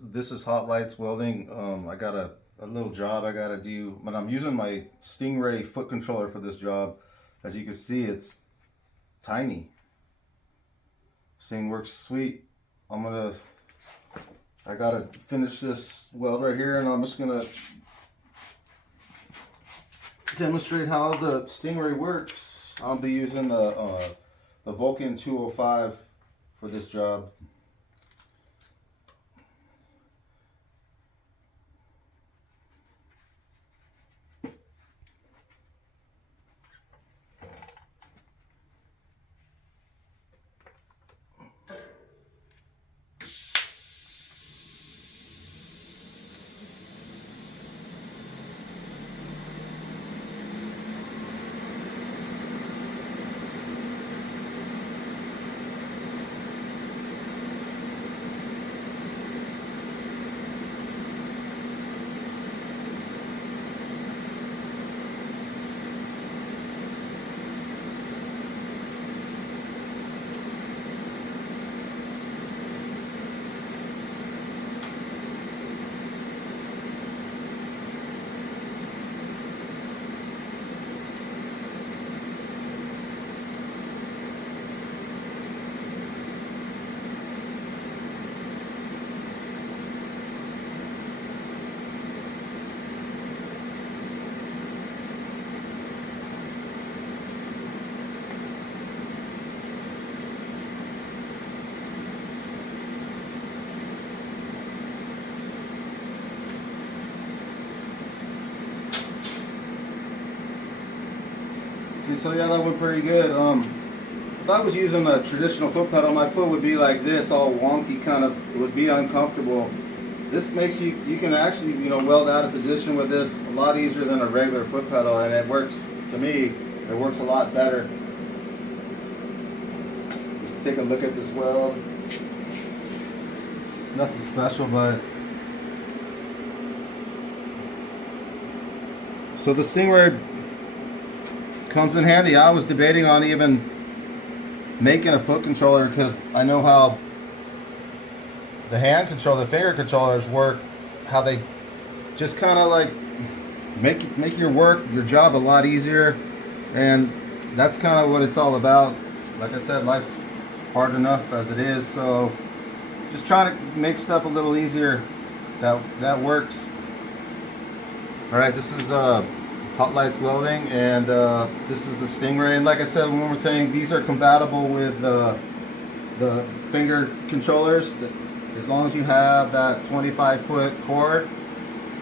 This is Hot Lights Welding. I got a little job I gotta do, but I'm using my Stingray foot controller for this job. As you can see, it's tiny. This thing works sweet. I gotta finish this weld right here, and I'm just gonna demonstrate how the Stingray works. I'll be using the Vulcan 205 for this job. Okay, so yeah, that went pretty good. If I was using a traditional foot pedal, my foot would be like this, all wonky, kind of. It would be uncomfortable. This makes you can actually, weld out of position with this a lot easier than a regular foot pedal, and it works, to me, it works a lot better. Take a look at this weld. Nothing special, but so the Stingray comes in handy. I was debating on even making a foot controller because I know how the hand control, the finger controllers work, how they just kind of like make your job a lot easier, and that's kind of what it's all about. Like I said, life's hard enough as it is, so just trying to make stuff a little easier. That works. All right, this is Hot Lights Welding, and this is the Stingray. And like I said, one more thing, these are compatible with the finger controllers. As long as you have that 25-foot cord,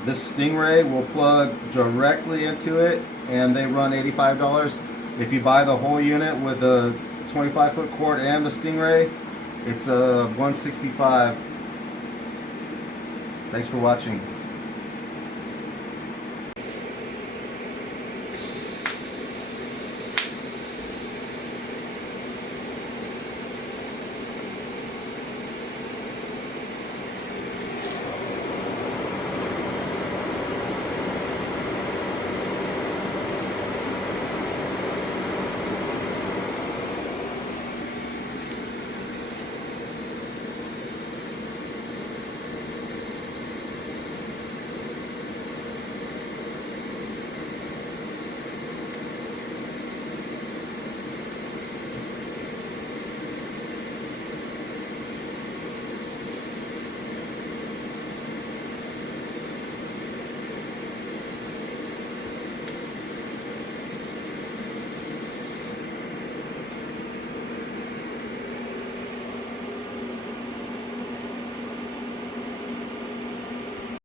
this Stingray will plug directly into it, and they run $85. If you buy the whole unit with the 25-foot cord and the Stingray, it's $165. Thanks for watching.